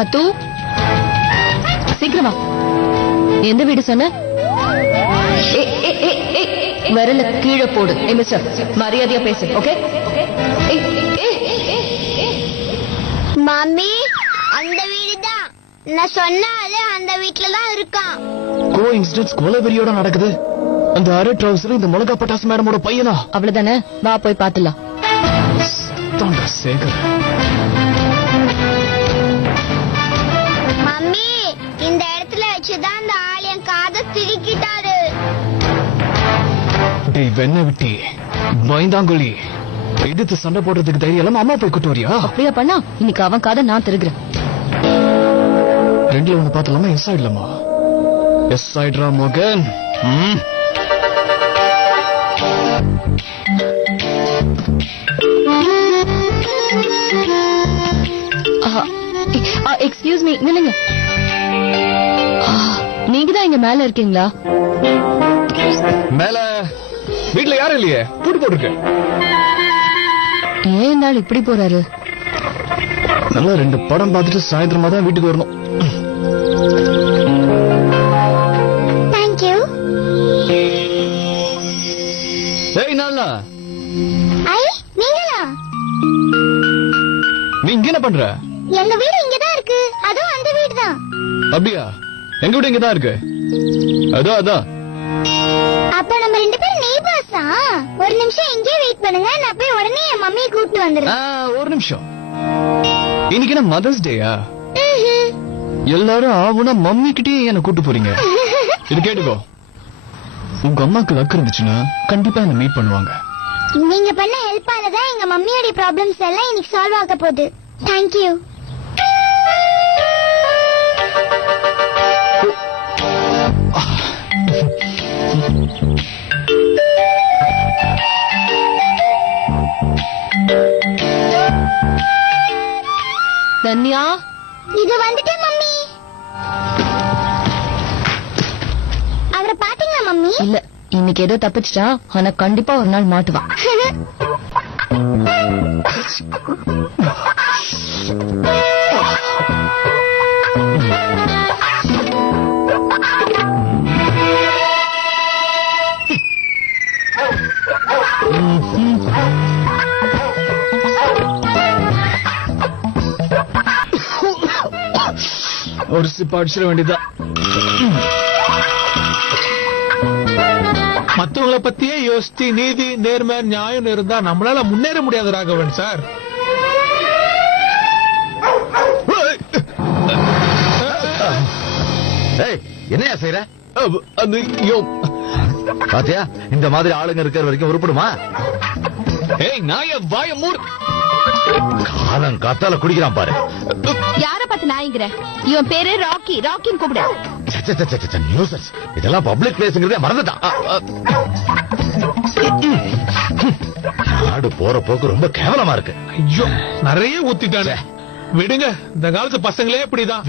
அத்து சீக்கிரமா. எந்த வீடு சொன்ன? வரல கீழே போடு. மிஸ்டர், மரியாதையா பேசு. ஓகே? மம்மி, அந்த வீடுதான். நான் சொன்னாலே அந்த வீட்டுல தான் இருக்கான். கோ இன்சிடென்ட்ஸ் கொலவெறியோட நடக்குது. அந்த அரை ட்ரவுசர் இந்த மிளகா பட்டாசு மேடமோட பையனா? அவ்வளவுதானே, வா போய் பாத்துலாம். சேகர், மம்மி, இந்த இடத்துல வச்சுதான் அந்த ஆள் என் காதை திரிக்கிட்டாரு. டேய் வெண்ண விட்டி பயந்தாங்குழி, எதிர்த்து சண்டை போடுறதுக்கு தைரியம் எல்லாம் அம்மா போய் கூட்டு வரியா? அப்படியா பண்ணா? இன்னைக்கு அவன் காதை நான் திருகிறேன். ரெண்டுல ஒண்ணு பார்த்தலாமா? எஸ் ஆயிடலாமா? எஸ் ஆயிடுறா மகன். எக்ஸ்கியூஸ் மீ, நில்லுங்க. நீங்க தான் இங்க மேல இருக்கீங்களா? மேல வீட்டுல யாரும் இல்லையே, பூட்டு போட்டுருக்கு. ஏன் நாள் இப்படி போறாரு? நல்லா 2 படம் பார்த்துட்டு சாயந்தரமா தான் வீட்டுக்கு வரணும். தேங்க்யூ. ஏய் நாளா, ஐ, நீங்களா? நீ இங்க என்ன பண்ற? எங்க வீடு இங்கதான் இருக்கு. அதுவும் அந்த வீடு தான். அப்படியா? எங்க வீடு இங்கதான் இருக்கு. அதான். அப்ப நம்ம 2 பேரும் நெய்பர்ஸா? ஒரு நிமிஷம் இங்கே வெயிட் பண்ணுங்க, நான் போய் உடனே என் மம்மியை கூப்பிட்டு வந்துடுறேன். ஒரு நிமிஷம். இன்னைக்கு என்ன மதர்ஸ் டேயா? எல்லாரும் ஆவுனா மம்மி கிட்டே என்ன கூட்டு போறீங்க. இது கேட்டுக்கோ, உங்க அம்மாக்கு லக் இருந்துச்சுன்னா கண்டிப்பா என்ன மீட் பண்ணுவாங்க. நீங்க பண்ண ஹெல்ப்பால தான் எங்க மம்மியோட ப்ராப்ளம்ஸ் எல்லாம் இன்னைக்கு சால்வ் ஆக போகுது. தேங்க்யூ. தன்யா, இது வந்துட்டேன் மம்மி. அவரை பாத்தீங்களா மம்மி? இல்ல, இன்னைக்கு ஏதோ தப்பிச்சிட்டான். ஆனா கண்டிப்பா ஒரு நாள் மாட்டுவான். ஒரு சிப் அடிச்சிட வேண்டியதான். மத்தவங்களை பத்தியே யோசிச்சு நீதி நேர்மை நியாயம் இருந்தா நம்மளால முன்னேற முடியாது ராகவன் சார். என்னையா செய்யற? பாத்தியா, இந்த மாதிரி ஆளுங்க இருக்கிற வரைக்கும் உருப்படுமா? ஏய் நாய, வாய மூடு. காலம் காத்தால குடிக்கிறான் பாரு. யார பார்த்து நாய்ங்கிற? இவன் பேரு ராக்கி. ராக்கின்னு கூப்பிடு. நியூசன்ஸ். இதெல்லாம் பப்ளிக் பிளேஸ்ங்கிறதே மறந்துட்டான். நாடு போற போக்கு ரொம்ப கேவலமா இருக்கு. ஐயோ, நிறைய ஊத்திட்டானே. விடுங்க, இந்த காலத்து பசங்களே இப்படிதான்.